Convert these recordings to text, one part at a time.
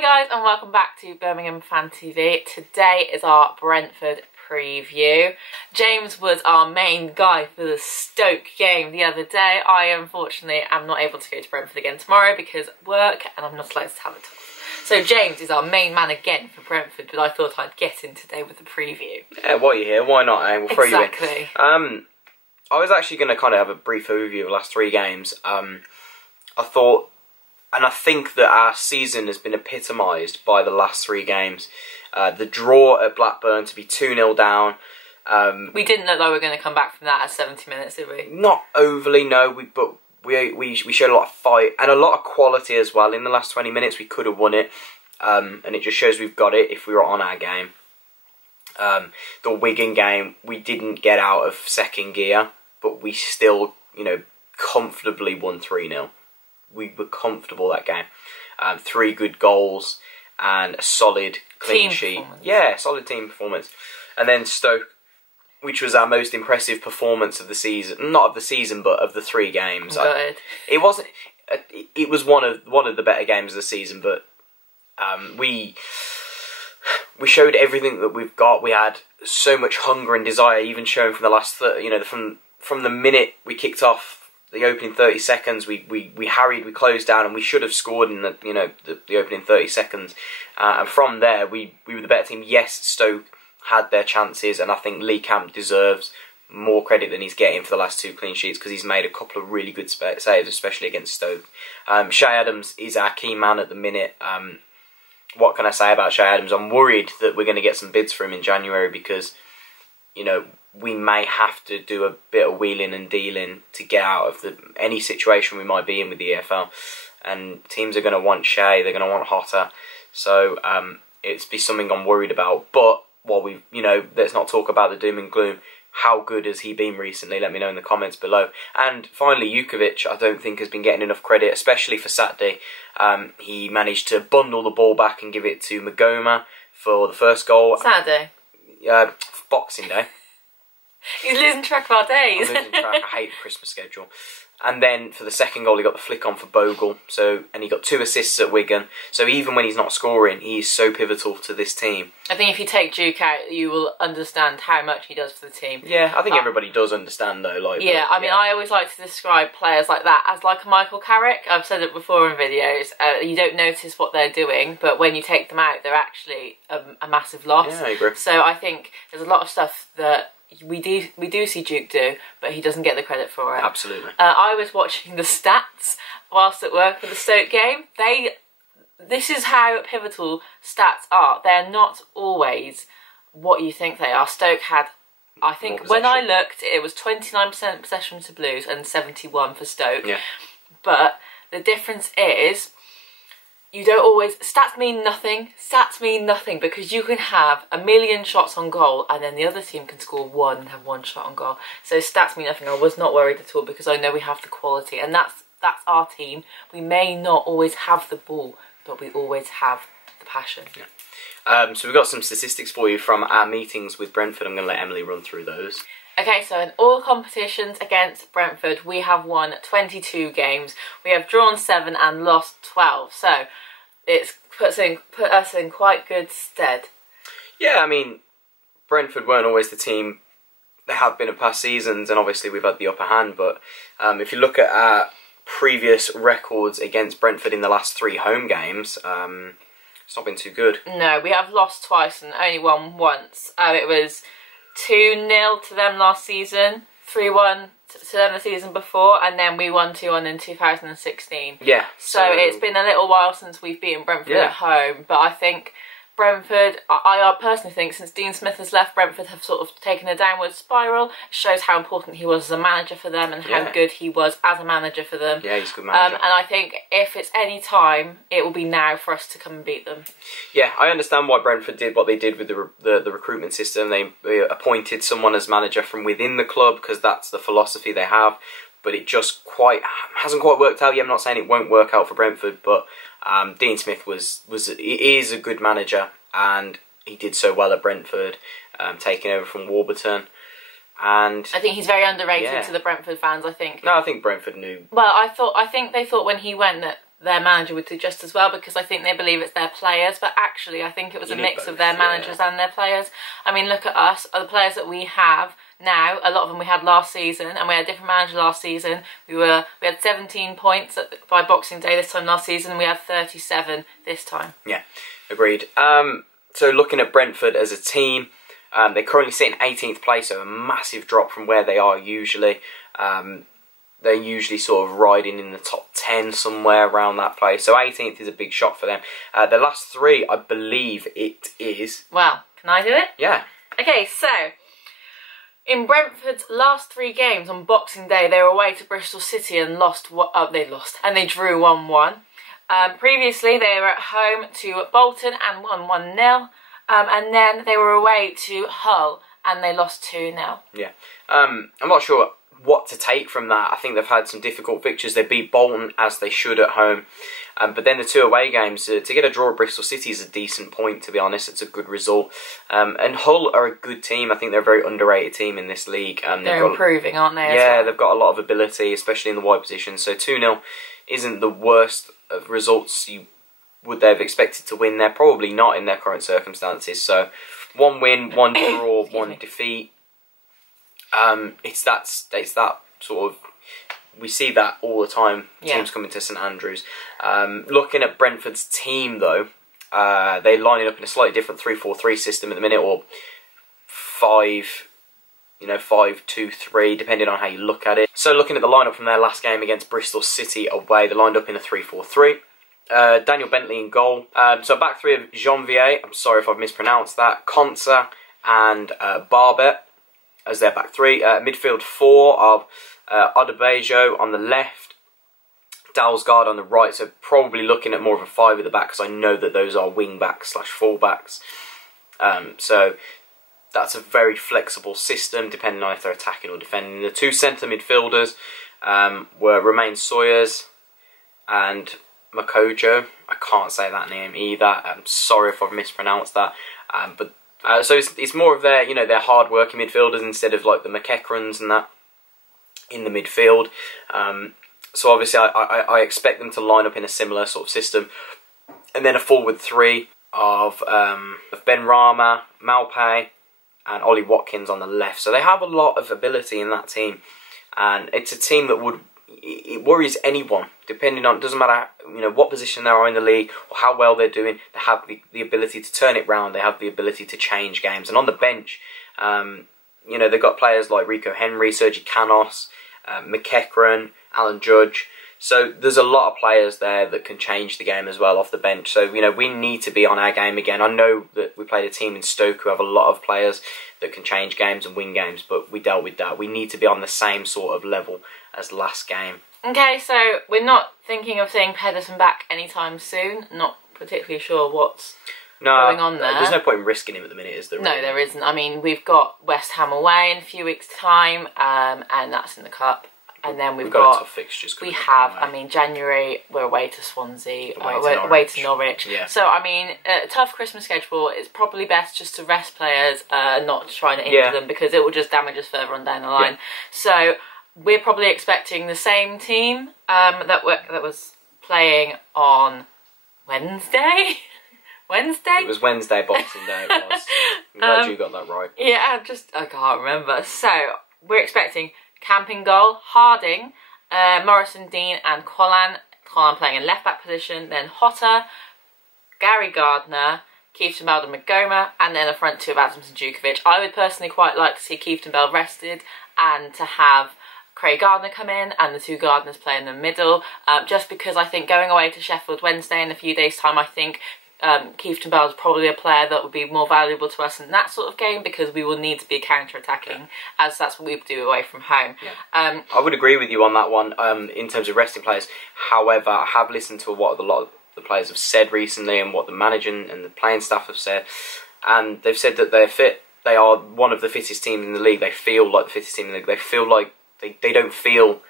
Hi guys and welcome back to Birmingham Fan TV. Today is our Brentford preview. James was our main guy for the Stoke game the other day. I unfortunately am not able to go to Brentford again tomorrow because work and I'm not allowed to have it off. So James is our main man again for Brentford, but I thought I'd get in today with the preview. Yeah, while you're here, why not? We'll throw you in. Exactly. I was actually going to kind of have a brief overview of the last three games. I thought, and I think that our season has been epitomised by the last three games. The draw at Blackburn to be 2-0 down. We didn't look like we were going to come back from that at 70 minutes, did we? Not overly, no. But we showed a lot of fight and a lot of quality as well. In the last 20 minutes, we could have won it. And it just shows we've got it if we were on our game. The Wigan game, we didn't get out of second gear, but we still, comfortably won 3-0. We were comfortable that game. 3 good goals and a solid clean sheet. Yeah, solid team performance. And then Stoke, which was our most impressive performance of the season. Not of the season, but of the 3 games. Good. It wasn't. It was one of the better games of the season, but we showed everything that we've got. We had so much hunger and desire, even shown from the last, from the minute we kicked off. The opening 30 seconds, we harried, we closed down, and we should have scored in the opening 30 seconds. And from there, we were the better team. Yes, Stoke had their chances, and I think Lee Camp deserves more credit than he's getting for the last 2 clean sheets because he's made a couple of really good saves, especially against Stoke. Shay Adams is our key man at the minute. What can I say about Shay Adams? I'm worried that we're going to get some bids for him in January because, we may have to do a bit of wheeling and dealing to get out of any situation we might be in with the EFL. And teams are going to want Shay, they're going to want Hotter. So it's be something I'm worried about. But while let's not talk about the doom and gloom. How good has he been recently? Let me know in the comments below. And finally, Jukovic, I don't think has been getting enough credit, especially for Saturday. He managed to bundle the ball back and give it to Magoma for the first goal. Saturday? Boxing Day. He's losing track of our days. I'm losing track. I hate the Christmas schedule. And then for the second goal, he got the flick on for Bogle. And he got 2 assists at Wigan. So even when he's not scoring, he is so pivotal to this team. I think if you take Duke out, you will understand how much he does for the team. Yeah, I think everybody does understand though. I always like to describe players like that as like a Michael Carrick. I've said it before in videos. You don't notice what they're doing, but when you take them out, they're actually a massive loss. Yeah, I agree. So I think there's a lot of stuff that we do see Duke do, but he doesn't get the credit for it. Absolutely. I was watching the stats whilst at work for the Stoke game. This is how pivotal stats are. They're not always what you think they are. Stoke had, I think, when I looked, it was 29% possession to Blues and 71 for Stoke. Yeah. But the difference is, you don't always... Stats mean nothing. Stats mean nothing because you can have 1 million shots on goal and then the other team can score 1 and have 1 shot on goal. So stats mean nothing. I was not worried at all because I know we have the quality and that's our team. We may not always have the ball, but we always have the passion. Yeah. So we've got some statistics for you from our meetings with Brentford. I'm going to let Emily run through those. Okay, so in all competitions against Brentford, we have won 22 games. We have drawn 7 and lost 12. So it's put us in quite good stead. Yeah, I mean, Brentford weren't always the team they have been in past seasons, and obviously we've had the upper hand. But if you look at our previous records against Brentford in the last 3 home games, it's not been too good. No, we have lost twice and only won once. It was 2-0 to them last season, 3-1 to them the season before, and then we won 2-1 in 2016. Yeah. So it's been a little while since we've beaten Brentford at home, but I think Brentford, I personally think since Dean Smith has left, Brentford have sort of taken a downward spiral. It shows how important he was as a manager for them and how good he was as a manager for them. Yeah, he's a good manager. And I think if it's any time, it will be now for us to come and beat them. Yeah, I understand why Brentford did what they did with the recruitment system. They appointed someone as manager from within the club because that's the philosophy they have. But it just hasn't quite worked out yet. I'm not saying it won't work out for Brentford, but Dean Smith is a good manager, and he did so well at Brentford, taking over from Warburton. And I think he's very underrated to the Brentford fans. I think. No, I think Brentford knew. Well, I think they thought when he went that their manager would do just as well, because I think they believe it's their players, but actually I think it was a mix of their managers and their players. I mean, look at us, the players that we have now, a lot of them we had last season, and we had a different manager last season. We had 17 points by Boxing Day this time last season, and we had 37 this time. Yeah, agreed. So looking at Brentford as a team, they're currently sitting 18th place, so a massive drop from where they are usually. They're usually sort of riding in the top 10 somewhere around that place. So 18th is a big shot for them. The last three, I believe it is... Well, can I do it? Yeah. Okay, so in Brentford's last 3 games on Boxing Day, they were away to Bristol City and they drew 1-1. Previously, they were at home to Bolton and won 1-0. And then they were away to Hull and they lost 2-0. Yeah. I'm not sure what to take from that. I think they've had some difficult fixtures. They beat Bolton as they should at home, but then the 2 away games, to get a draw at Bristol City is a decent point, to be honest. It's a good result. And Hull are a good team. I think they're a very underrated team in this league. They're improving, aren't they? Yeah, they've got a lot of ability, especially in the wide position. So 2-0 isn't the worst of results would they have expected to win. They're probably not in their current circumstances. So 1 win, 1 draw, 1 defeat. It's that sort of, we see that all the time. Teams coming to St Andrews. Looking at Brentford's team though, they're lining up in a slightly different 3-4-3 system at the minute, or 5-2-3, depending on how you look at it. So looking at the lineup from their last game against Bristol City away, they lined up in a 3-4-3. Daniel Bentley in goal. So back 3 of Janvier, I'm sorry if I've mispronounced that, Konsa and Barbet as their back 3. Midfield 4 of Odebejo on the left, Dalsgaard on the right, so probably looking at more of a 5 at the back, because I know that those are wing backs / full backs. So that's a very flexible system depending on if they're attacking or defending. The 2 centre midfielders were Romain Sawyers and Makojo. I can't say that name either. I'm sorry if I've mispronounced that. So it's more of their, their hard-working midfielders instead of like the McEachrons and that in the midfield. So obviously I expect them to line up in a similar sort of system. And then a forward 3 of Ben Rama, Malpay and Ollie Watkins on the left. So they have a lot of ability in that team. And it's a team that it worries anyone, depending on, it doesn't matter what position they are in the league or how well they're doing. They have the ability to turn it round. They have the ability to change games. And on the bench, they've got players like Rico Henry, Sergi Canos, McEachran, Alan Judge. So there's a lot of players there that can change the game as well off the bench. So, we need to be on our game again. I know that we played a team in Stoke who have a lot of players that can change games and win games, but we dealt with that. We need to be on the same sort of level as last game. Okay, so we're not thinking of seeing Pedersen back anytime soon. Not particularly sure what's going on there. There's no point in risking him at the minute, is there? No, there isn't. I mean, we've got West Ham away in a few weeks' time, and that's in the Cup. And then we've got tough fixtures. January we're away to Swansea, away to Norwich. Yeah. So I mean, a tough Christmas schedule. It's probably best just to rest players, not trying to injure them, because it will just damage us further on down the line. Yeah. So we're probably expecting the same team that was playing on Wednesday. Wednesday? It was Wednesday, Boxing Day. It was. I'm glad you got that right. Yeah, I can't remember. So we're expecting Camping goal, Harding, Morrison, Dean and Collan. Collan playing in left-back position. Then Hotter, Gary Gardner, Keefton Bell and McGoma, and then a front 2 of Adams and Djukovic. I would personally quite like to see Keefton Bell rested and to have Craig Gardner come in and the 2 Gardners play in the middle. Just because I think going away to Sheffield Wednesday in a few days' time, I think Keefton Bell is probably a player that would be more valuable to us in that sort of game, because we will need to be counter-attacking, as that's what we do away from home. Yeah. I would agree with you on that one in terms of resting players. However, I have listened to what a lot of the players have said recently and what the manager and the playing staff have said, and they've said that they're fit. They are one of the fittest teams in the league. They feel like the fittest team in the league. They feel like they don't feel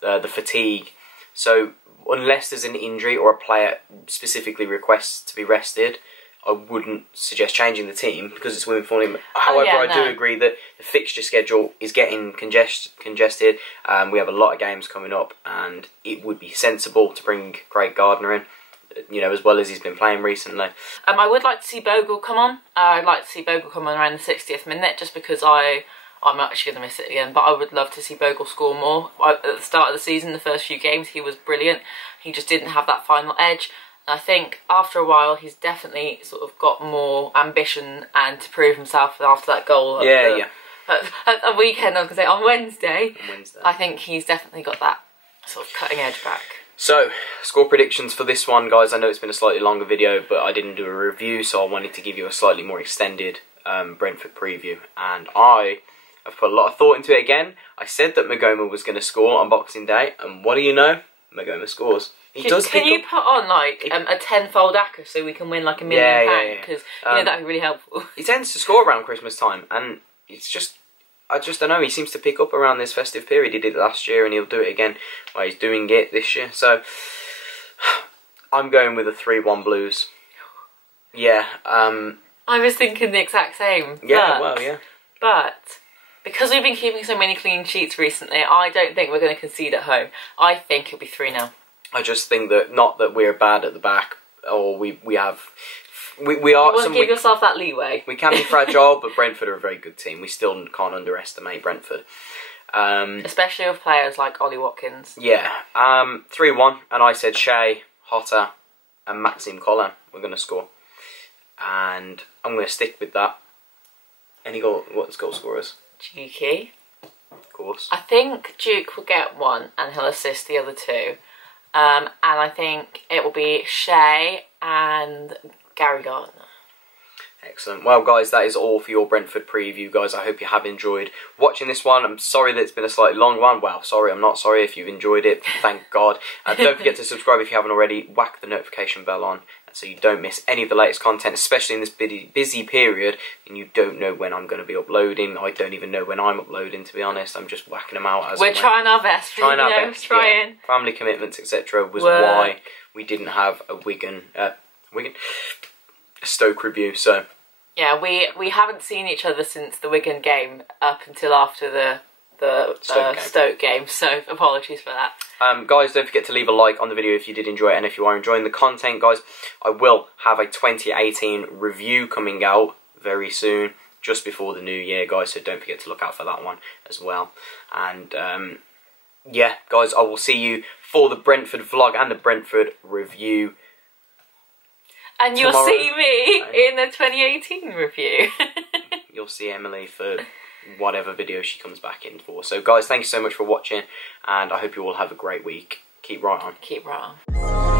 the fatigue. So unless there's an injury or a player specifically requests to be rested, I wouldn't suggest changing the team because it's women falling. However, I do agree that the fixture schedule is getting congested. We have a lot of games coming up, and it would be sensible to bring Craig Gardner in, you know, as well as he's been playing recently. I would like to see Bogle come on. I'd like to see Bogle come on around the 60th minute, just because I'm actually going to miss it again, but I would love to see Bogle score more. At the start of the season, the first few games, he was brilliant. He just didn't have that final edge. And I think after a while, he's definitely sort of got more ambition and to prove himself after that goal. At the weekend, I was going to say, on Wednesday. I think he's definitely got that sort of cutting edge back. So, score predictions for this one, guys. I know it's been a slightly longer video, but I didn't do a review, so I wanted to give you a slightly more extended Brentford preview. And I've put a lot of thought into it again. I said that Magoma was going to score on Boxing Day, and what do you know? Magoma scores. Can you put on like a tenfold ACCA so we can win like £1 million? Because you know that'd be really helpful. He tends to score around Christmas time, and it's just, I just don't know. He seems to pick up around this festive period. He did it last year, and he'll do it again. Well, he's doing it this year, so I'm going with a 3-1 Blues. Yeah. I was thinking the exact same. Yeah. But because we've been keeping so many clean sheets recently, I don't think we're going to concede at home. I think it'll be 3-0. I just think that, not that we're bad at the back, or we are. You want to give yourself that leeway. We can be fragile, but Brentford are a very good team. We still can't underestimate Brentford. Especially with players like Ollie Watkins. Yeah. 3-1, and I said Shea, Hotter, and Maxime Collin were going to score. And I'm going to stick with that. What's goal scorers? Dukey. Of course. I think Duke will get one, and he'll assist the other two. And I think it will be Shea and Gary Gardner. Excellent. Well, guys, that is all for your Brentford preview, guys. I hope you have enjoyed watching this one. I'm sorry that it's been a slightly long one. Well, sorry, I'm not sorry if you've enjoyed it. Thank God. Don't forget to subscribe if you haven't already. Whack the notification bell on so you don't miss any of the latest content, especially in this busy period, and you don't know when I'm going to be uploading. I don't even know when I'm uploading, to be honest. I'm just whacking them out as we're trying our best. Trying our best. Yeah. Family commitments, etc. was why we didn't have a Stoke review. So yeah, we haven't seen each other since the Wigan game up until after the Stoke game, so apologies for that. Guys, don't forget to leave a like on the video if you did enjoy it, and if you are enjoying the content, guys, I will have a 2018 review coming out very soon, just before the new year, guys, so don't forget to look out for that one as well. And yeah, guys, I will see you for the Brentford vlog and the Brentford review. And you'll see me in the 2018 review. You'll see Emily for whatever video she comes back in for. So, guys, thank you so much for watching, and I hope you all have a great week. Keep right on. Keep right on.